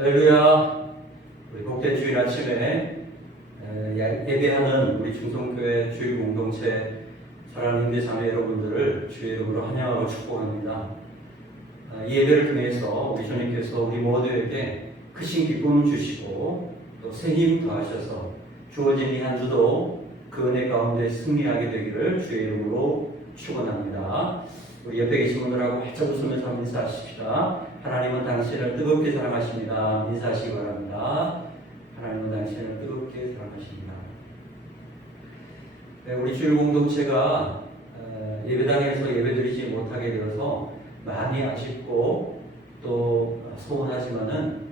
할렐루야. 우리 복된 주일 아침에 예배하는 우리 충성교회 주일 공동체 사랑하는 형제 자매 여러분들을 주의 이름으로 환영하고 축복합니다. 이 예배를 통해서 우리 주님께서 우리 모두에게 크신 기쁨을 주시고 또 새 힘 더하셔서 주어진 이 한 주도 그 은혜 가운데 승리하게 되기를 주의 이름으로 축원합니다. 우리 옆에 계신 분들하고 활짝 웃으면서 한번 인사하십시다. 하나님은 당신을 뜨겁게 사랑하십니다. 인사하시기 바랍니다. 하나님은 당신을 뜨겁게 사랑하십니다. 우리 주일 공동체가 예배당에서 예배드리지 못하게 되어서 많이 아쉽고 또 소원하지만은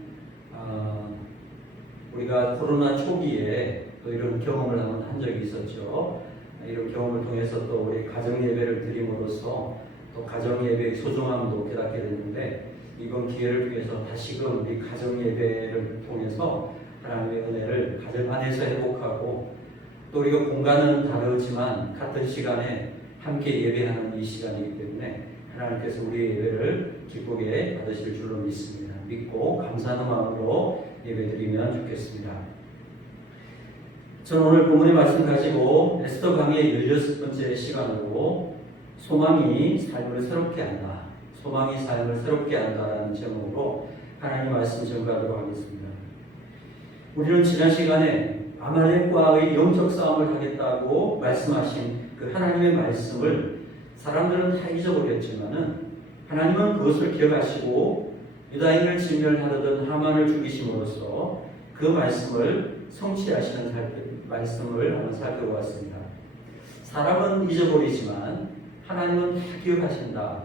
우리가 코로나 초기에 또 이런 경험을 한 적이 있었죠. 이런 경험을 통해서 또 우리 가정 예배를 드림으로써 또 가정 예배의 소중함도 깨닫게 됐는데, 이번 기회를 통해서 다시금 우리 가정 예배를 통해서 하나님의 은혜를 가정 안에서 회복하고, 또 우리가 공간은 다르지만 같은 시간에 함께 예배하는 이 시간이기 때문에 하나님께서 우리의 예배를 기쁘게 받으실 줄로 믿습니다. 믿고 감사하는 마음으로 예배드리면 좋겠습니다. 저는 오늘 본문의 말씀 가지고 에스더 강의 16번째 시간으로 소망이 삶을 새롭게 한다, 소망이 삶을 새롭게 한다라는 제목으로 하나님 말씀 전가하도록 하겠습니다. 우리는 지난 시간에 아말렉과의 영적 싸움을 하겠다고 말씀하신 그 하나님의 말씀을 사람들은 다 잊어버렸지만은 하나님은 그것을 기억하시고 유다인을 진멸하려던 하만을 죽이심으로써 그 말씀을 성취하시는 말씀을 한번 살펴보았습니다. 사람은 잊어버리지만 하나님은 다 기억하신다.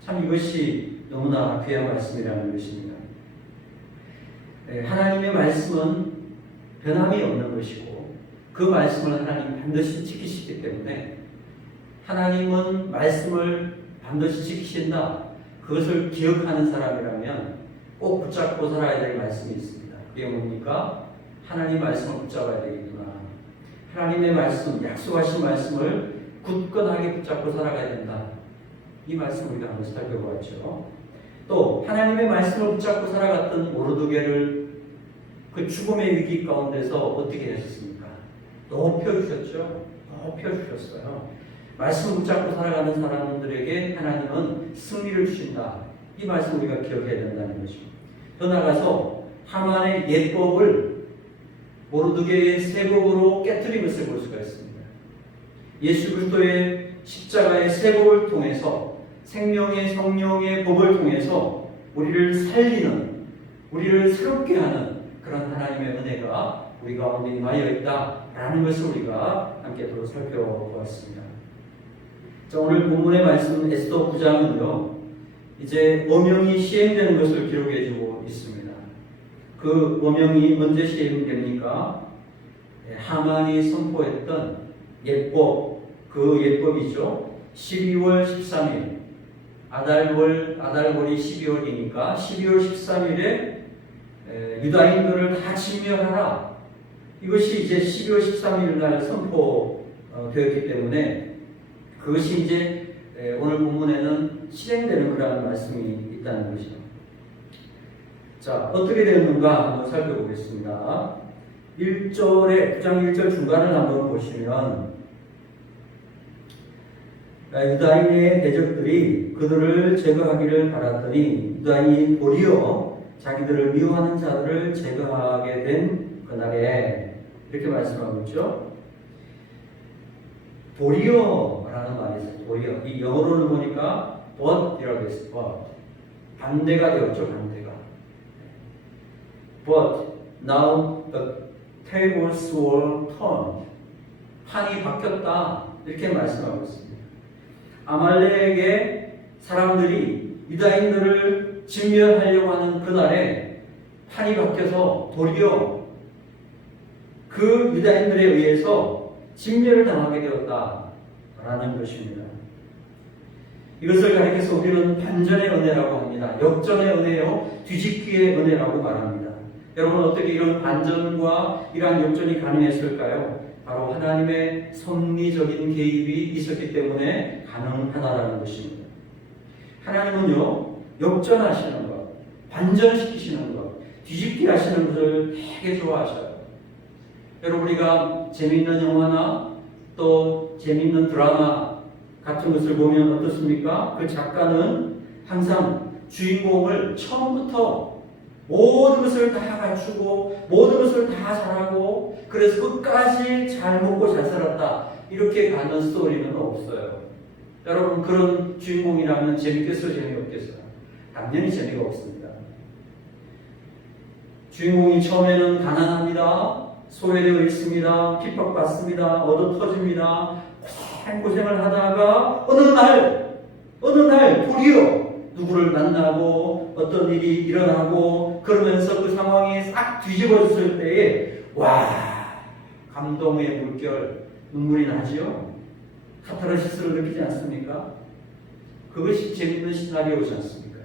참 이것이 너무나 귀한 말씀이라는 것입니다. 하나님의 말씀은 변함이 없는 것이고 그 말씀을 하나님 반드시 지키시기 때문에 하나님은 말씀을 반드시 지키신다. 그것을 기억하는 사람이라면 꼭 붙잡고 살아야 될 말씀이 있습니다. 그게 뭡니까? 하나님 말씀을 붙잡아야 되겠구나. 하나님의 말씀, 약속하신 말씀을 굳건하게 붙잡고 살아가야 된다. 이 말씀을 우리가 한번 살펴보았죠. 또 하나님의 말씀을 붙잡고 살아갔던 모르드게를 그 죽음의 위기 가운데서 어떻게 하셨습니까? 높여주셨죠. 높여주셨어요. 말씀 붙잡고 살아가는 사람들에게 하나님은 승리를 주신다. 이 말씀 우리가 기억해야 된다는 것입니다. 더 나아가서 하만의 예법을 모르드게의 세법으로 깨뜨린 것을 볼 수가 있습니다. 예수 그리스도의 십자가의 세법을 통해서 생명의 성령의 법을 통해서 우리를 살리는, 우리를 새롭게 하는 그런 하나님의 은혜가 우리 가운데 임하여 있다라는 것을 우리가 함께 또 살펴보았습니다. 자, 오늘 본문의 말씀 에스더 9장은요, 이제 어명이 시행되는 것을 기록해주고 있습니다. 그 어명이 언제 시행됩니까? 하만이 선포했던 예법, 그 예법이죠. 12월 13일, 아달월이 12월이니까 12월 13일에 유다인들을 다 진멸하라. 이것이 이제 12월 13일 날 선포되었기 때문에 그것이 이제 오늘 본문에는 실행되는 그런 말씀이 있다는 것이죠. 자, 어떻게 되었는가 한번 살펴보겠습니다. 1절에 9장 1절 중간을 한번 보시면 유다인의 대적들이 그들을 제거하기를 바랐더니 유다인이 도리어 자기들을 미워하는 자들을 제거하게 된 그날에, 이렇게 말씀하고 있죠. 도리어라는 말이 있어요. 도리어. 이 영어로는 보니까 but이라고 했어요. but. 반대가 되었죠. 반대가. But now the tables were turned. 판이 바뀌었다. 이렇게 말씀하고 있습니다. 아말렉의 사람들이 유다인들을 진멸하려고 하는 그날에 판이 바뀌어서 도리어 그 유다인들에 의해서 진멸을 당하게 되었다라는 것입니다. 이것을 가리켜서 우리는 반전의 은혜라고 합니다. 역전의 은혜요, 뒤집기의 은혜라고 말합니다. 여러분, 어떻게 이런 반전과 이러한 역전이 가능했을까요? 바로 하나님의 섭리적인 개입이 있었기 때문에 가능하다라는 것입니다. 하나님은요, 역전하시는 것, 반전시키시는 것, 뒤집게 하시는 것을 되게 좋아하셔요. 여러분, 우리가 재미있는 영화나 또 재미있는 드라마 같은 것을 보면 어떻습니까? 그 작가는 항상 주인공을 처음부터 모든 것을 다 갖추고 모든 것을 다 잘하고 그래서 끝까지 잘 먹고 잘 살았다 이렇게 가는 스토리는 없어요. 여러분, 그런 주인공이라면 재밌겠어요? 재미없겠어요? 당연히 재미가 없습니다. 주인공이 처음에는 가난합니다. 소외되어 있습니다. 핍박받습니다. 얻어터집니다. 고생을 하다가 어느 날 도리어 누구를 만나고 어떤 일이 일어나고 그러면서 그 상황이 싹 뒤집어졌을 때에 와, 감동의 물결, 눈물이 나지요. 카타르시스를 느끼지 않습니까? 그것이 재밌는 시나리오지 않습니까?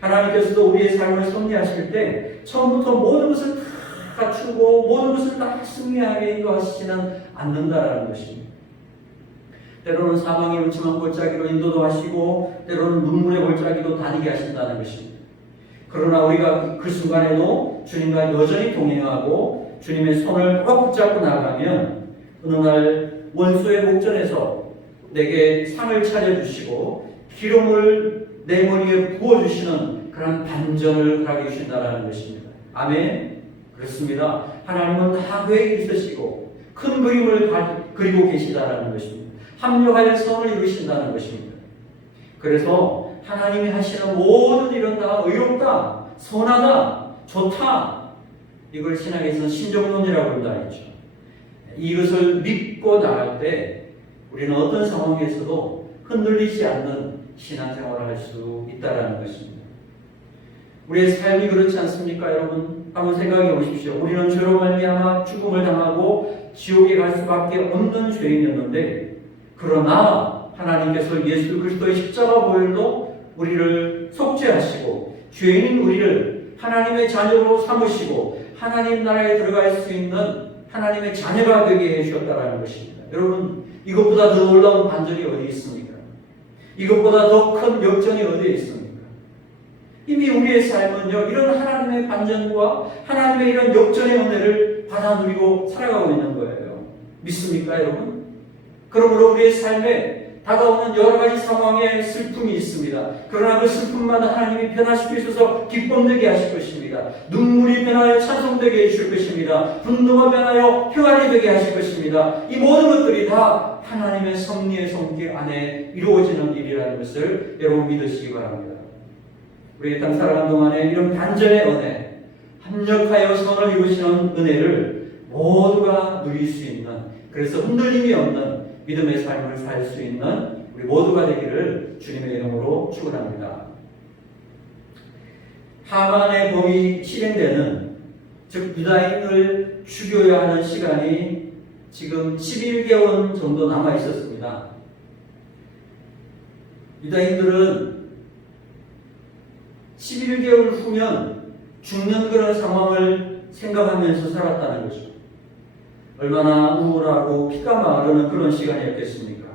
하나님께서도 우리의 삶을 섭리하실 때 처음부터 모든 것을 다 갖추고 모든 것을 다 승리하게 인도하시지는 않는다라는 것입니다. 때로는 사망의 음침한 골짜기로 인도도 하시고 때로는 눈물의 골짜기로 다니게 하신다는 것입니다. 그러나 우리가 그 순간에도 주님과 여전히 동행하고 주님의 손을 꼭 붙잡고 나가면 어느 날 원수의 목전에서 내게 상을 차려주시고 기름을 내 머리에 부어주시는 그런 반전을 허락해 주신다는 것입니다. 아멘. 그렇습니다. 하나님은 다 계획이 있으시고 큰 그림을 그리고 계시다는 것입니다. 합력하여 선을 이루신다는 것입니다. 그래서 하나님이 하시는 모든 일은 다 의롭다, 선하다, 좋다. 이걸 신학에서는 신정론이라고 한다 했죠. 이것을 믿고 나갈 때 우리는 어떤 상황에서도 흔들리지 않는 신앙생활을 할 수 있다는 것입니다. 우리의 삶이 그렇지 않습니까, 여러분? 한번 생각해 보십시오. 우리는 죄로 말미암아 죽음을 당하고 지옥에 갈 수밖에 없는 죄인이었는데 그러나 하나님께서 예수 그리스도의 십자가 보혈로 우리를 속죄하시고 죄인인 우리를 하나님의 자녀로 삼으시고 하나님 나라에 들어갈 수 있는 하나님의 자녀가 되게 해주셨다는 것입니다. 여러분, 이것보다 더 놀라운 반전이 어디 있습니까? 이것보다 더 큰 역전이 어디에 있습니까? 이미 우리의 삶은요, 이런 하나님의 반전과 하나님의 이런 역전의 은혜를 받아 누리고 살아가고 있는 거예요. 믿습니까, 여러분? 그러므로 우리의 삶에 다가오는 여러 가지 상황에 슬픔이 있습니다. 그러나 그 슬픔마다 하나님이 변화시키셔서 기쁨되게 하실 것입니다. 눈물이 변하여 찬송되게 해주실 것입니다. 분노가 변하여 평안이 되게 하실 것입니다. 이 모든 것들이 다 하나님의 섭리의 손길 안에 이루어지는 일이라는 것을 여러분 믿으시기 바랍니다. 우리 땅 살아가는 동안에 이런 반전의 은혜, 합력하여 선을 이루시는 은혜를 모두가 누릴 수 있는, 그래서 흔들림이 없는 믿음의 삶을 살 수 있는 우리 모두가 되기를 주님의 이름으로 축원합니다. 하만의 법이 실행되는, 즉 유다인을 죽여야 하는 시간이 지금 11개월 정도 남아 있었습니다. 유다인들은 11개월 후면 죽는 그런 상황을 생각하면서 살았다는 거죠. 얼마나 우울하고 피가 마르는 그런 시간이었겠습니까?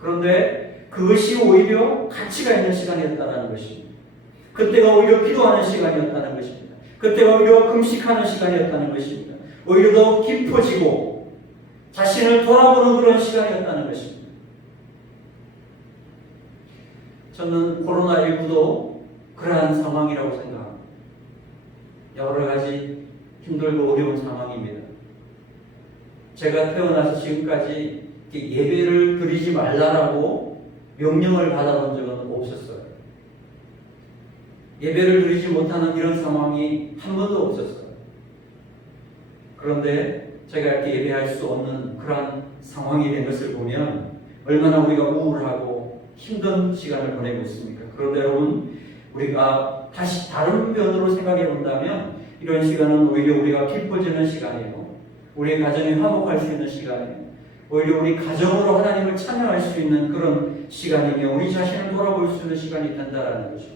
그런데 그것이 오히려 가치가 있는 시간이었다는 것입니다. 그때가 오히려 기도하는 시간이었다는 것입니다. 그때가 오히려 금식하는 시간이었다는 것입니다. 오히려 더 깊어지고 자신을 돌아보는 그런 시간이었다는 것입니다. 저는 코로나19도 그러한 상황이라고 생각합니다. 여러 가지 힘들고 어려운 상황입니다. 제가 태어나서 지금까지 예배를 드리지 말라라고 명령을 받아본 적은 없었어요. 예배를 드리지 못하는 이런 상황이 한 번도 없었어요. 그런데 제가 이렇게 예배할 수 없는 그러한 상황이 된 것을 보면 얼마나 우리가 우울하고 힘든 시간을 보내고 있습니까? 그런데 여러분, 우리가 다시 다른 면으로 생각해 본다면 이런 시간은 오히려 우리가 기뻐지는 시간이고 우리 가정이 화목할 수 있는 시간이에요. 오히려 우리 가정으로 하나님을 찬양할 수 있는 그런 시간이며 우리 자신을 돌아볼 수 있는 시간이 된다는 거죠.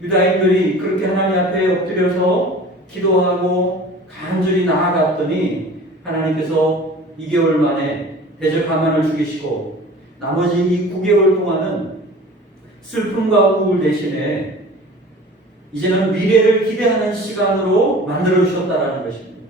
유다인들이 그렇게 하나님 앞에 엎드려서 기도하고 간절히 나아갔더니 하나님께서 2개월 만에 대적 하만을 죽이시고 나머지 이 9개월 동안은 슬픔과 우울 대신에 이제는 미래를 기대하는 시간으로 만들어 주셨다라는 것입니다.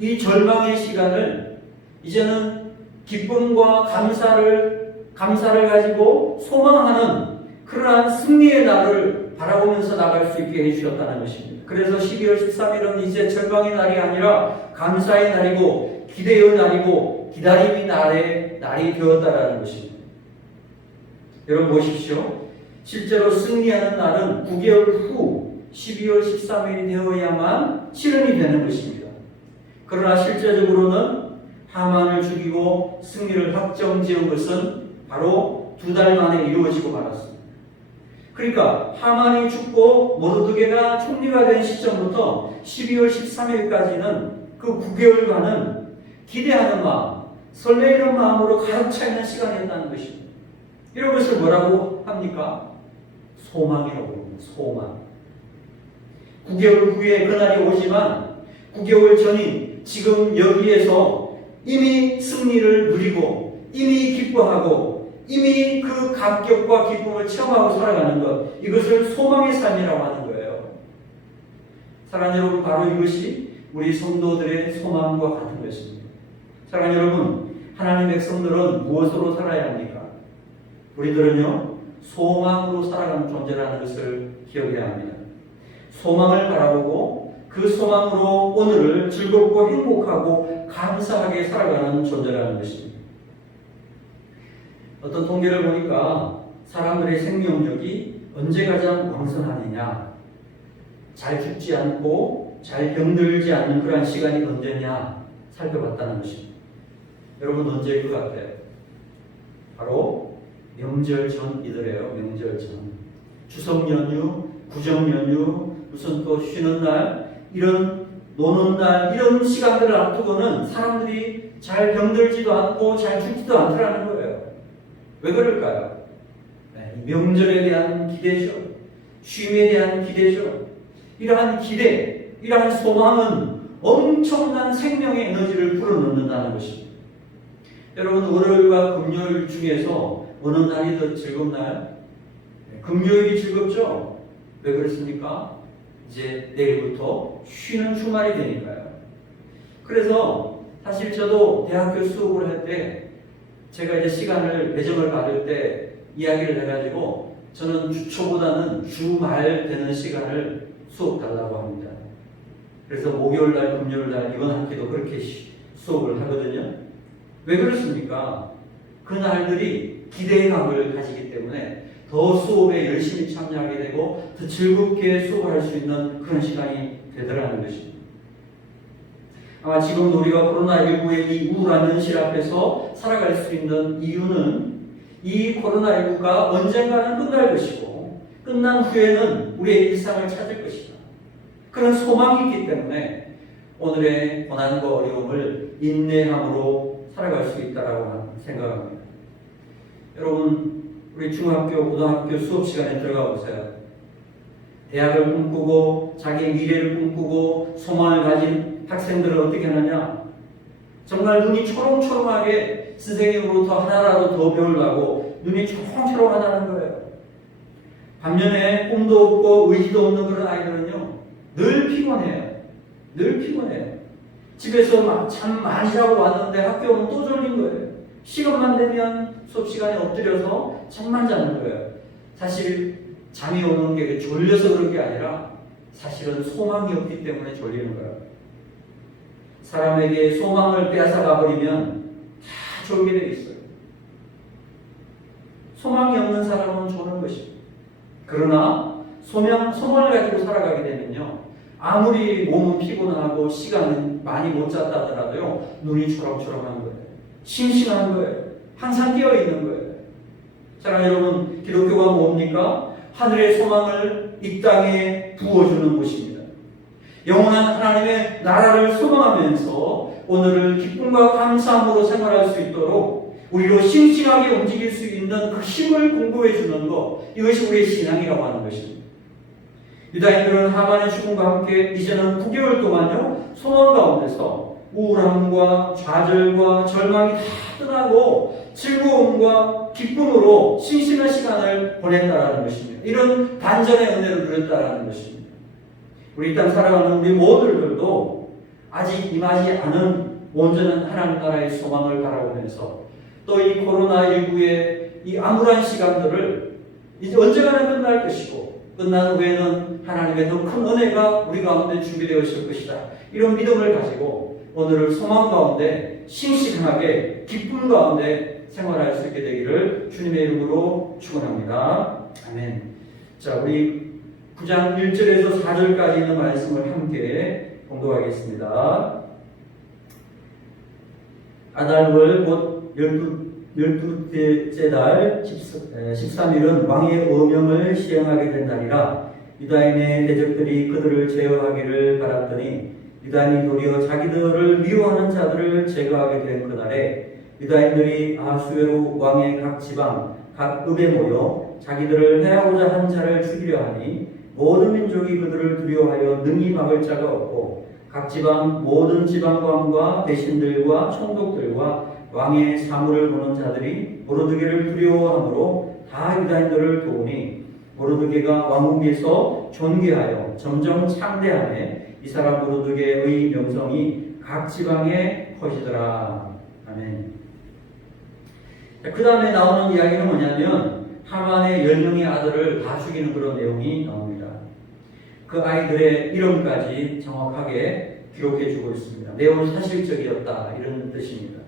이 절망의 시간을 이제는 기쁨과 감사를 가지고 소망하는 그러한 승리의 날을 바라보면서 나갈 수 있게 해주셨다는 것입니다. 그래서 12월 13일은 이제 절망의 날이 아니라 감사의 날이고 기대의 날이고 기다림의 날이 되었다라는 것입니다. 여러분 보십시오. 실제로 승리하는 날은 9개월 후 12월 13일이 되어야만 실현이 되는 것입니다. 그러나 실제적으로는 하만을 죽이고 승리를 확정지은 것은 바로 2달 만에 이루어지고 말았습니다. 그러니까 하만이 죽고 모르드게가 총리가 된 시점부터 12월 13일까지는 그 9개월간은 기대하는 마음, 설레이는 마음으로 가득 차 있는 시간이었다는 것입니다. 이런 것을 뭐라고 합니까? 소망이라고 합니다. 소망. 9개월 후에 그날이 오지만 9개월 전인 지금 여기에서 이미 승리를 누리고 이미 기뻐하고 이미 그 감격과 기쁨을 체험하고 살아가는 것, 이것을 소망의 삶이라고 하는 거예요. 사랑하는 여러분, 바로 이것이 우리 성도들의 소망과 같은 것입니다. 사랑하는 여러분, 하나님의 백성들은 무엇으로 살아야 합니까? 우리들은요, 소망으로 살아가는 존재라는 것을 기억해야 합니다. 소망을 바라보고 그 소망으로 오늘을 즐겁고 행복하고 감사하게 살아가는 존재라는 것입니다. 어떤 통계를 보니까 사람들의 생명력이 언제 가장 왕성하느냐, 잘 죽지 않고 잘 병들지 않는 그러한 시간이 언제냐 살펴봤다는 것입니다. 여러분 언제일 것 같아요? 바로 명절 전이더래요. 명절 전. 추석 연휴, 구정 연휴, 무슨 또 쉬는 날, 이런 노는 날, 이런 시간들을 앞두고는 사람들이 잘 병들지도 않고 잘 죽지도 않더라는 거예요. 왜 그럴까요? 명절에 대한 기대죠. 쉼에 대한 기대죠. 이러한 기대, 이러한 소망은 엄청난 생명의 에너지를 불어넣는다는 것입니다. 여러분, 월요일과 금요일 중에서 어느 날이 더 즐거운 날? 금요일이 즐겁죠? 왜 그렇습니까? 이제 내일부터 쉬는 주말이 되니까요. 그래서 사실 저도 대학교 수업을 할 때 제가 이제 시간을 배정을 받을 때 이야기를 해가지고 저는 주초보다는 주말 되는 시간을 수업 달라고 합니다. 그래서 목요일날, 금요일날 이번 학기도 그렇게 수업을 하거든요. 왜 그렇습니까? 그 날들이 기대감을 가지기 때문에 더 수업에 열심히 참여하게 되고 더 즐겁게 수업을 할 수 있는 그런 시간이 되더라는 것입니다. 아마 지금 우리가 코로나19의 이 우울한 현실 앞에서 살아갈 수 있는 이유는 이 코로나19가 언젠가는 끝날 것이고 끝난 후에는 우리의 일상을 찾을 것이다. 그런 소망이 있기 때문에 오늘의 고난과 어려움을 인내함으로 살아갈 수 있다고 생각합니다. 여러분, 우리 중학교, 고등학교 수업 시간에 들어가 보세요. 대학을 꿈꾸고 자기 미래를 꿈꾸고 소망을 가진 학생들은 어떻게 하느냐? 정말 눈이 초롱초롱하게 선생님으로부터 하나라도 더 배우려고 눈이 초롱초롱하다는 거예요. 반면에 꿈도 없고 의지도 없는 그런 아이들은요, 늘 피곤해요. 늘 피곤해요. 집에서 잠 많이 자고 왔는데 학교 오면 또 졸린 거예요. 시간만 되면 수업 시간에 엎드려서 잠만 자는 거예요. 사실 잠이 오는 게 졸려서 그런 게 아니라 사실은 소망이 없기 때문에 졸리는 거예요. 사람에게 소망을 빼앗아가 버리면 다 졸게 되어 있어요. 소망이 없는 사람은 조는 것입니다. 그러나 소망을 가지고 살아가게 되면요, 아무리 몸은 피곤하고 시간은 많이 못 잤다 하더라도요, 눈이 초롱초롱한 거예요. 싱싱한 거예요. 항상 깨어있는 거예요. 사랑하는 여러분, 기독교가 뭡니까? 하늘의 소망을 이 땅에 부어주는 곳입니다. 영원한 하나님의 나라를 소망하면서 오늘을 기쁨과 감사함으로 생활할 수 있도록 우리로 싱싱하게 움직일 수 있는 그 힘을 공급해 주는 것, 이것이 우리의 신앙이라고 하는 것입니다. 유다인들은 하만의 죽음과 함께 이제는 9개월 동안요, 소망 가운데서 우울함과 좌절과 절망이 다 떠나고 즐거움과 기쁨으로 신신한 시간을 보냈다라는 것입니다. 이런 반전의 은혜를 누렸다는 것입니다. 우리 이 땅 살아가는 우리 모두들도 아직 임하지 않은 온전한 하나님 나라의 소망을 바라보면서 또 이 코로나19의 이 암울한 시간들을 이제 언젠가는 끝날 것이고 끝난 후에는 하나님의 더 큰 은혜가 우리 가운데 준비되어 있을 것이다. 이런 믿음을 가지고 오늘을 소망 가운데 싱싱하게 기쁨 가운데 생활할 수 있게 되기를 주님의 이름으로 축원합니다. 아멘. 자, 우리 9장 1절에서 4절까지 있는 말씀을 함께 공독하겠습니다. 아달월 곧 12째 달 13일은 왕의 어명을 시행하게 된 날이라 유다인의 대적들이 그들을 제어하기를 바랐더니 유다인이 도리어 자기들을 미워하는 자들을 제거하게 된 그날에 유다인들이 아수에로 왕의 각 지방 각 읍에 모여 자기들을 해하고자 한 자를 죽이려 하니 모든 민족이 그들을 두려워하여 능히 막을 자가 없고 각 지방 모든 지방관과 대신들과 총독들과 왕의 사물을 보는 자들이 모르드게를 두려워하므로 다 유다인들을 도우니 모르드게가 왕궁에서 존귀하여 점점 창대하네 이 사람 모르드게의 명성이 각 지방에 퍼지더라. 아멘. 그 다음에 나오는 이야기는 뭐냐면 하만의 10명의 아들을 다 죽이는 그런 내용이 나옵니다. 그 아이들의 이름까지 정확하게 기록해 주고 있습니다. 내용은 사실적이었다 이런 뜻입니다.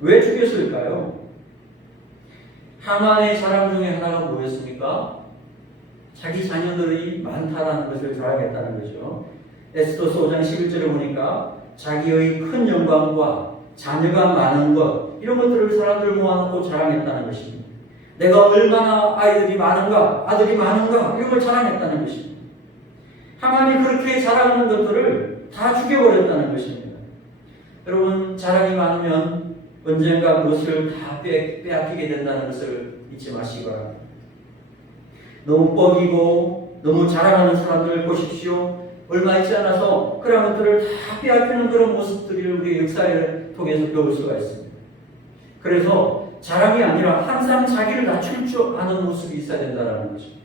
왜 죽였을까요? 하만의 자랑 중에 하나가 뭐였습니까? 자기 자녀들이 많다라는 것을 자랑했다는 거죠. 에스더서 5장 11절에 보니까 자기의 큰 영광과 자녀가 많은 것 이런 것들을 사람들 모아놓고 자랑했다는 것입니다. 내가 얼마나 아이들이 많은가 아들이 많은가 이런 걸 자랑했다는 것입니다. 하만이 그렇게 자랑하는 것들을 다 죽여버렸다는 것입니다. 여러분 자랑이 많으면 언젠가 그것을 다 빼앗기게 된다는 것을 잊지 마시기 바랍니다. 너무 뻐기고 너무 자랑하는 사람들을 보십시오. 얼마 있지 않아서 그런 것들을 다 빼앗기는 그런 모습들을 우리 역사를 통해서 배울 수가 있습니다. 그래서 자랑이 아니라 항상 자기를 낮출 줄 아는 모습이 있어야 된다는 것입니다.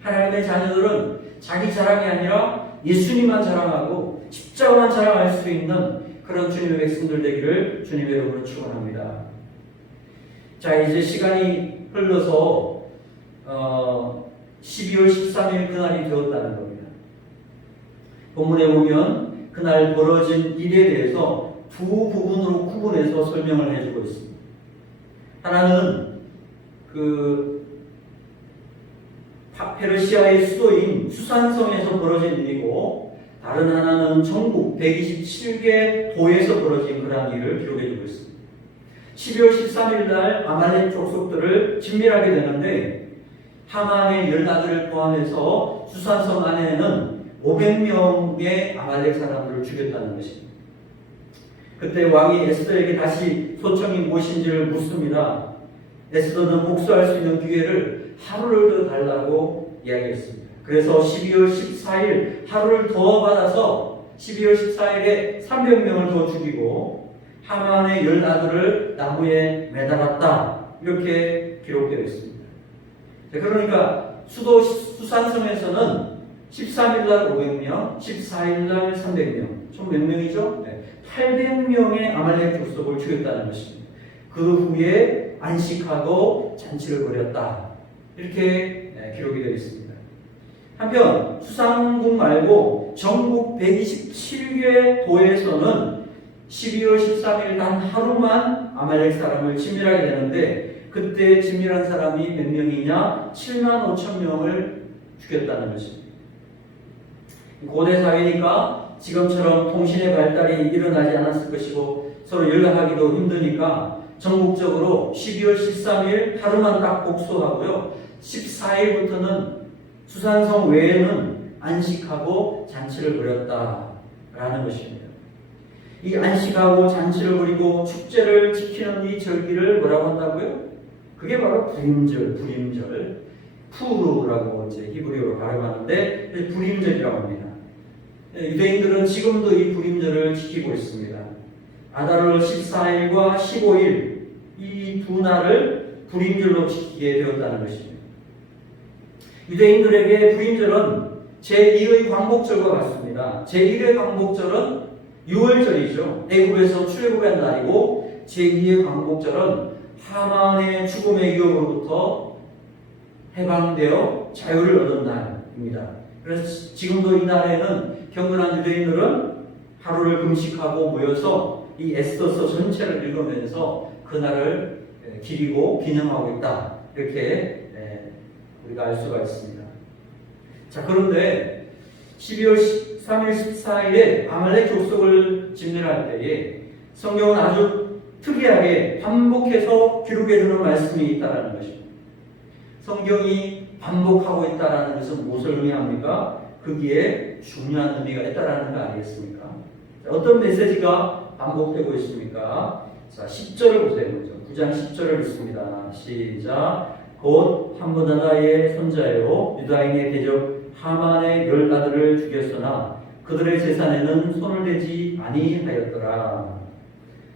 하나님의 자녀들은 자기 자랑이 아니라 예수님만 자랑하고 십자가만 자랑할 수 있는 그런 주님의 백성들 되기를 주님의 이름으로 축원합니다. 자, 이제 시간이 흘러서 12월 13일 그날이 되었다는 겁니다. 본문에 보면 그날 벌어진 일에 대해서 두 부분으로 구분해서 설명을 해주고 있습니다. 하나는 페르시아의 수도인 수산성에서 벌어진 일이고 다른 하나는 전국 127개 도에서 벌어진 그러한 일을 기록해주고 있습니다. 12월 13일 날 아말렉 족속들을 진멸하게 되는데 하만의 10아들을 포함해서 수산성 안에는 500명의 아말렉 사람들을 죽였다는 것입니다. 그때 왕이 에스더에게 다시 소청이 무엇인지를 묻습니다. 에스더는 복수할 수 있는 기회를 하루를 더 달라고 이야기했습니다. 그래서 12월 14일 하루를 더 받아서 12월 14일에 300명을 더 죽이고 하만의 10아들을 나무에 매달았다. 이렇게 기록되어 있습니다. 그러니까 수도 수산성에서는 13일날 500명, 14일날 300명, 총 몇 명이죠? 800명의 아말렉 족속을 죽였다는 것입니다. 그 후에 안식하고 잔치를 벌였다. 이렇게 기록이 되어 있습니다. 한편 수산국 말고 전국 127개 도에서는 12월 13일 단 하루만 아말렉 사람을 진멸하게 되는데 그때 진멸한 사람이 몇 명이냐? 7만 5천 명을 죽였다는 것입니다. 고대 사회니까 지금처럼 통신의 발달이 일어나지 않았을 것이고 서로 연락하기도 힘드니까 전국적으로 12월 13일 하루만 딱 복수하고요. 14일부터는 수산성 외에는 안식하고 잔치를 벌였다라는 것입니다. 이 안식하고 잔치를 벌이고 축제를 지키는 이 절기를 뭐라고 한다고요? 그게 바로 부림절, 푸르라고 이제 히브리어로 발음하는데 부림절이라고 합니다. 유대인들은 지금도 이 부림절을 지키고 있습니다. 아달월 14일과 15일 이 두 날을 부림절로 지키게 되었다는 것입니다. 유대인들에게 부임절은 제2의 광복절과 같습니다. 제1의 광복절은 6월절이죠. 애굽에서 출애굽한 날이고, 제2의 광복절은 하만의 죽음의 위협으로부터 해방되어 자유를 얻은 날입니다. 그래서 지금도 이 날에는 경건한 유대인들은 하루를 금식하고 모여서 이 에스더서 전체를 읽으면서 그날을 기리고 기념하고 있다. 이렇게 우리가 알 수가 있습니다. 자, 그런데 12월 13일, 14일에 아말렉 족속을 진멸할 때에 성경은 아주 특이하게 반복해서 기록해주는 말씀이 있다는 것입니다. 성경이 반복하고 있다는 것은 무엇을 의미합니까? 거기에 중요한 의미가 있다는 거 아니겠습니까? 자, 어떤 메시지가 반복되고 있습니까? 자, 10절을 보세요. 먼저 9장 10절을 읽습니다. 시작. 곧 함므다다의 손자요 유다인의 대적 하만의 10아들을 죽였으나 그들의 재산에는 손을 대지 아니하였더라.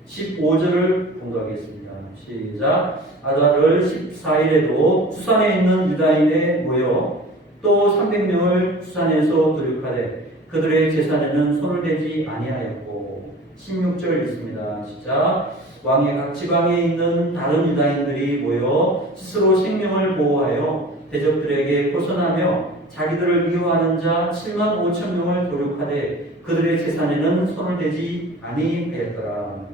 15절을 공부하겠습니다. 시작. 아달월 14일에도 수산에 있는 유다인에 모여 또 300명을 수산에서 도륙하되 그들의 재산에는 손을 대지 아니하였고 16절 읽습니다. 시작. 왕의 각 지방에 있는 다른 유다인들이 모여 스스로 생명을 보호하여 대적들에게 포선하며 자기들을 미워하는 자 7만 5천 명을 도륙하되 그들의 재산에는 손을 대지 아니하였더라.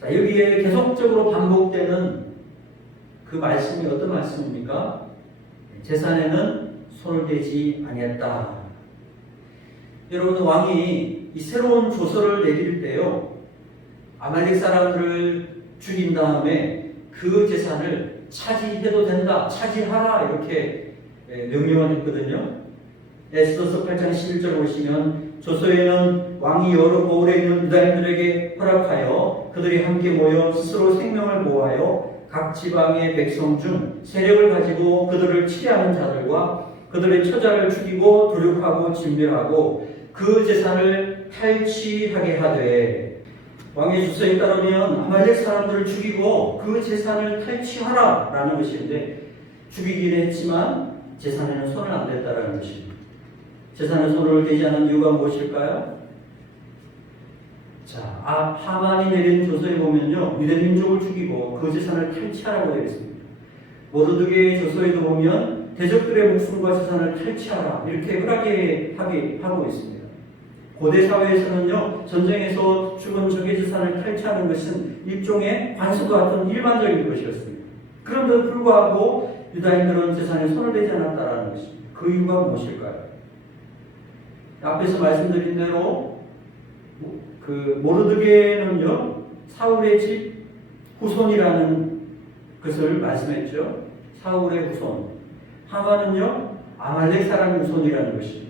자, 여기에 계속적으로 반복되는 그 말씀이 어떤 말씀입니까? 재산에는 손을 대지 아니했다. 여러분, 왕이 이 새로운 조서를 내릴 때요, 아말렉 사람들을 죽인 다음에 그 재산을 차지해도 된다, 차지하라 이렇게 명령을 했거든요. 에스더서 8장 11절 보시면 조서에는 왕이 여러 고을에 있는 유다인들에게 허락하여 그들이 함께 모여 스스로 생명을 보호하여 각 지방의 백성 중 세력을 가지고 그들을 치리하는 자들과 그들의 처자를 죽이고 도륙하고 진멸하고 그 재산을 탈취하게 하되, 왕의 주서에 따르면 아말렉 사람들을 죽이고 그 재산을 탈취하라 라는 것인데, 죽이긴 했지만 재산에는 손을 안 댔다라는 것입니다. 재산에 손을 대지 않은 이유가 무엇일까요? 자, 하만이 내린 조서에 보면요, 유대 민족을 죽이고 그 재산을 탈취하라고 되어 있습니다. 모르드게의 조서에도 보면 대적들의 목숨과 재산을 탈취하라 이렇게 허락하게 하고 있습니다. 고대 사회에서는요, 전쟁에서 죽은 적의 재산을 탈취하는 것은 일종의 관습과 같은 일반적인 것이었습니다. 그런데도 불구하고 유다인들은 재산에 손을 대지 않았다는 것입니다. 그 이유가 무엇일까요? 앞에서 말씀드린 대로 그 모르드게는요, 사울의 집 후손이라는 것을 말씀했죠. 사울의 후손. 하만은요, 아말렉 사람 후손이라는 것입니다.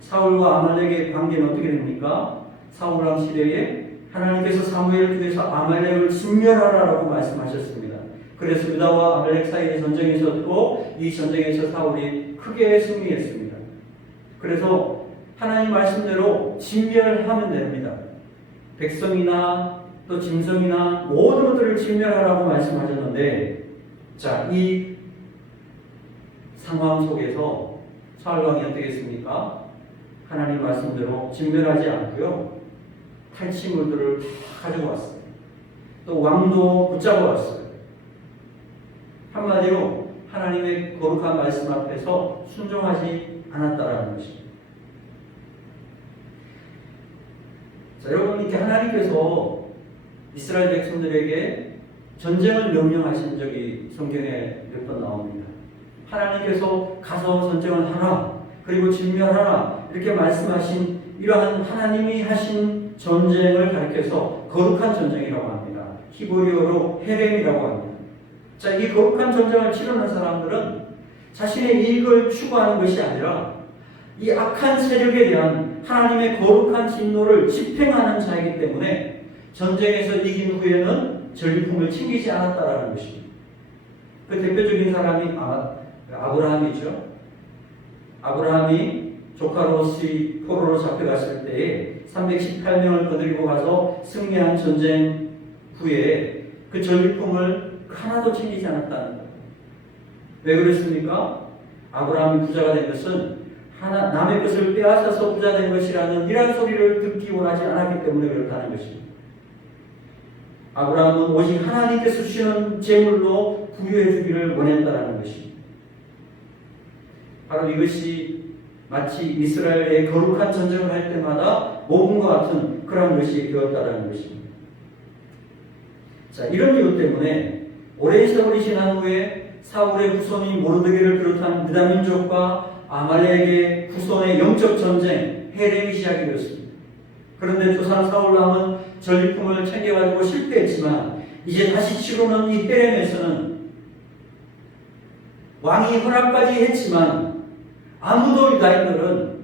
사울과 아말렉의 관계는 어떻게 됩니까? 사울왕 시대에 하나님께서 사무엘을 통해서 아말렉을 진멸하라라고 말씀하셨습니다. 그래서 유다와 아말렉 사이의 전쟁이 있었고 이 전쟁에서 사울이 크게 승리했습니다. 그래서 하나님 말씀대로 진멸하면 됩니다. 백성이나 또 짐승이나 모든 것들을 진멸하라고 말씀하셨는데, 자, 이 상황 속에서 사울왕이 어떻게 했습니까? 하나님 말씀대로 진멸하지 않고요, 탈취물들을 다 가지고 왔어요. 또 왕도 붙잡아 왔어요. 한마디로 하나님의 거룩한 말씀 앞에서 순종하지 않았다라는 것입니다. 자, 여러분, 이렇게 하나님께서 이스라엘 백성들에게 전쟁을 명령하신 적이 성경에 몇 번 나옵니다. 하나님께서 가서 전쟁을 하라, 그리고 진멸하라 이렇게 말씀하신 이러한 하나님이 하신 전쟁을 가리켜서 거룩한 전쟁이라고 합니다. 히브리어로 헤렘이라고 합니다. 자, 이 거룩한 전쟁을 치르는 사람들은 자신의 이익을 추구하는 것이 아니라 이 악한 세력에 대한 하나님의 거룩한 진노를 집행하는 자이기 때문에 전쟁에서 이긴 후에는 전리품을 챙기지 않았다라는 것입니다. 그 대표적인 사람이 아브라함이죠. 아브라함이 조카 롯이 포로로 잡혀갔을 때에 318명을 거느리고 가서 승리한 전쟁 후에 그 전리품을 하나도 챙기지 않았다는 거예요. 왜 그랬습니까? 아브라함이 부자가 된 것은 남의 것을 빼앗아서 부자 된 것이라는 이런 소리를 듣기 원하지 않았기 때문에 그렇다는 것입니다. 아브라함은 오직 하나님께서 주시는 재물로 부유해 주기를 원했다는 것입니다. 바로 이것이 마치 이스라엘의 거룩한 전쟁을 할 때마다 모범과 같은 그런 것이 되었다는 것입니다. 자, 이런 이유 때문에 오랜 세월이 지난 후에 사울의 후손인 모르드게를 비롯한 유다 민족과 아말렉의 후손의 영적 전쟁, 해렘이 시작이 되었습니다. 그런데 조상 사울왕은 전리품을 챙겨가지고 실패했지만 이제 다시 치르는 이 해렘에서는 왕이 허락까지 했지만 아무도 유다인들은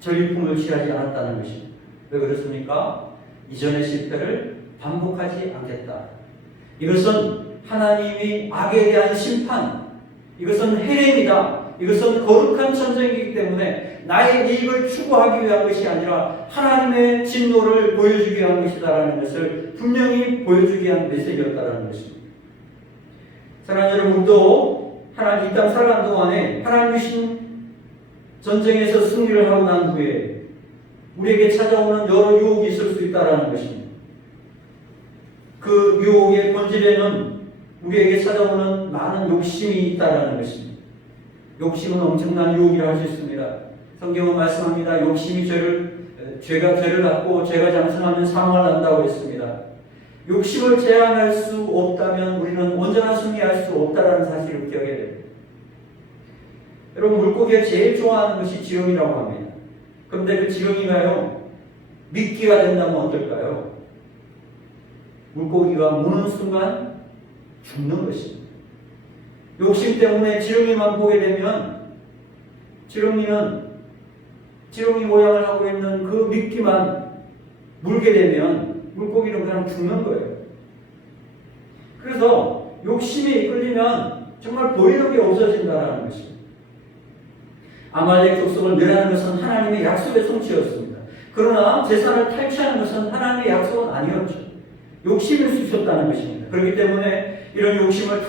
전리품을 취하지 않았다는 것입니다. 왜 그렇습니까? 이전의 실패를 반복하지 않겠다. 이것은 하나님이 악에 대한 심판, 이것은 해렘이다. 이것은 거룩한 전쟁이기 때문에 나의 이익을 추구하기 위한 것이 아니라 하나님의 진노를 보여주기 위한 것이다라는 것을 분명히 보여주기 위한 메시지였다라는 것입니다. 사랑하는 여러분도 하나님 이 땅 살아가는 동안에 하나님 주신 전쟁에서 승리를 하고 난 후에 우리에게 찾아오는 여러 유혹이 있을 수 있다라는 것입니다. 그 유혹의 본질에는 우리에게 찾아오는 많은 욕심이 있다라는 것입니다. 욕심은 엄청난 유혹이라고 할 수 있습니다. 성경은 말씀합니다. 욕심이 죄가 죄를 낳고 죄가 장성하면 사망을 낳는다고 했습니다. 욕심을 제한할 수 없다면 우리는 온전한 승리할 수 없다라는 사실을 기억해야 됩니다. 여러분, 물고기가 제일 좋아하는 것이 지렁이라고 합니다. 그런데 그 지렁이가요, 미끼가 된다면 어떨까요? 물고기가 무는 순간 죽는 것입니다. 욕심 때문에 지렁이만 보게 되면 지렁이 모양을 하고 있는 그 미끼만 물게 되면 물고기는 그냥 죽는 거예요. 그래서 욕심에 이끌리면 정말 보이는 게 없어진다는 것입니다. 아말렉 족속을 멸하는 것은 하나님의 약속의 성취였습니다. 그러나 제사를 탈취하는 것은 하나님의 약속은 아니었죠. 욕심일 수 있었다는 것입니다. 그렇기 때문에 이런 욕심을 다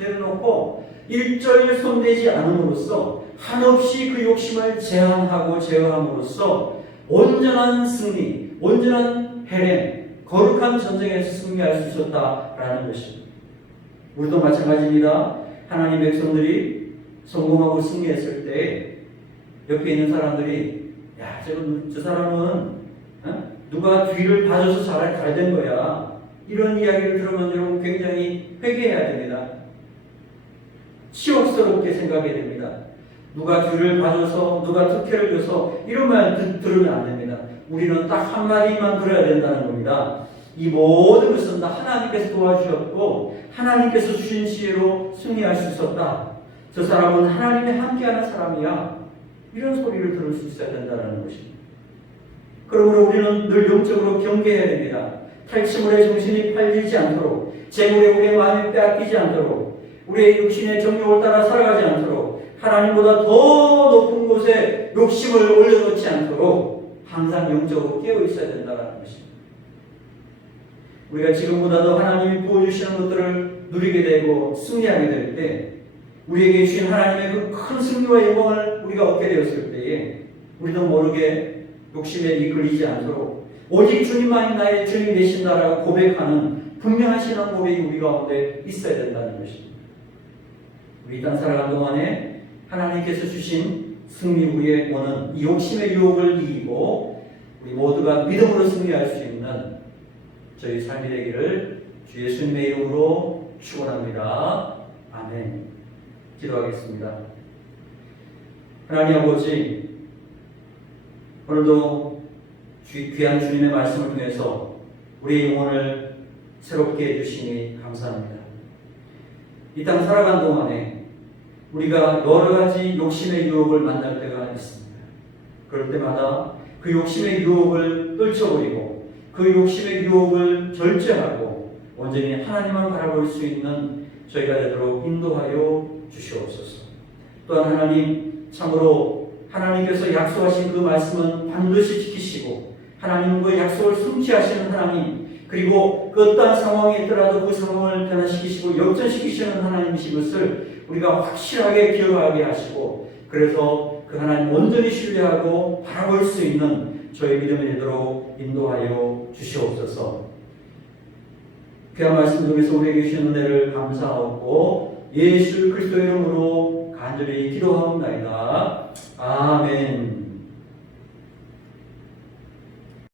내려놓고 일절 손대지 않음으로써 한없이 그 욕심을 제한하고 제어함으로써 온전한 승리, 온전한 해렘, 거룩한 전쟁에서 승리할 수 있었다라는 것입니다. 우리도 마찬가지입니다. 하나님 백성들이 성공하고 승리했을 때 옆에 있는 사람들이 저 사람은 누가 뒤를 봐줘서 잘 된 거야. 이런 이야기를 들으면 여러분 굉장히 회개해야 됩니다. 치욕스럽게 생각해야 됩니다. 누가 뒤를 봐줘서 누가 특혜를 줘서 이런 말 들으면 안 됩니다. 우리는 딱 한마디만 들어야 된다는 겁니다. 이 모든 것은 다 하나님께서 도와주셨고 하나님께서 주신 지혜로 승리할 수 있었다. 저 사람은 하나님이 함께하는 사람이야. 이런 소리를 들을 수 있어야 된다는 것입니다. 그러므로 우리는 늘 영적으로 경계해야 됩니다. 탈취물에 정신이 팔리지 않도록, 재물에 우리의 마음이 빼앗기지 않도록, 우리의 육신의 정욕을 따라 살아가지 않도록, 하나님보다 더 높은 곳에 욕심을 올려놓지 않도록 항상 영적으로 깨어 있어야 된다는 것입니다. 우리가 지금보다도 하나님이 부어주시는 것들을 누리게 되고 승리하게 될 때 우리에게 주신 하나님의 그 큰 승리와 영광을 우리가 얻게 되었을 때에 우리도 모르게 욕심에 이끌리지 않도록 오직 주님만이 나의 주님이 되신다라고 고백하는 분명한 신앙 고백이 우리 가운데 있어야 된다는 것입니다. 우리 이 땅 살아가는 동안에 하나님께서 주신 승리 후에 오는 이 욕심의 유혹을 이기고 우리 모두가 믿음으로 승리할 수 있는 저희 삶이 되기를 주 예수님의 이름으로 축원합니다. 아멘. 기도하겠습니다. 하나님 아버지, 오늘도 귀한 주님의 말씀을 통해서 우리의 영혼을 새롭게 해주시니 감사합니다. 이 땅 살아간 동안에 우리가 여러 가지 욕심의 유혹을 만날 때가 있습니다. 그럴 때마다 그 욕심의 유혹을 떨쳐버리고 그 욕심의 유혹을 절제하고 온전히 하나님만 바라볼 수 있는 저희가 되도록 인도하여 주시옵소서. 또한 하나님, 참으로 하나님께서 약속하신 그 말씀은 반드시 지키시고 하나님 그 약속을 성취하시는 하나님, 그리고 그 어떠한 상황에 있더라도 그 상황을 변화시키시고 역전시키시는 하나님이신 것을 우리가 확실하게 기억하게 하시고, 그래서 그 하나님 온전히 신뢰하고 바라볼 수 있는 저희 믿음이 되도록 인도하여 주시옵소서. 귀한 말씀 중에서 우리에게 주신 은혜를 감사하고 예수 그리스도 이름으로 간절히 기도하옵나이다. 아멘.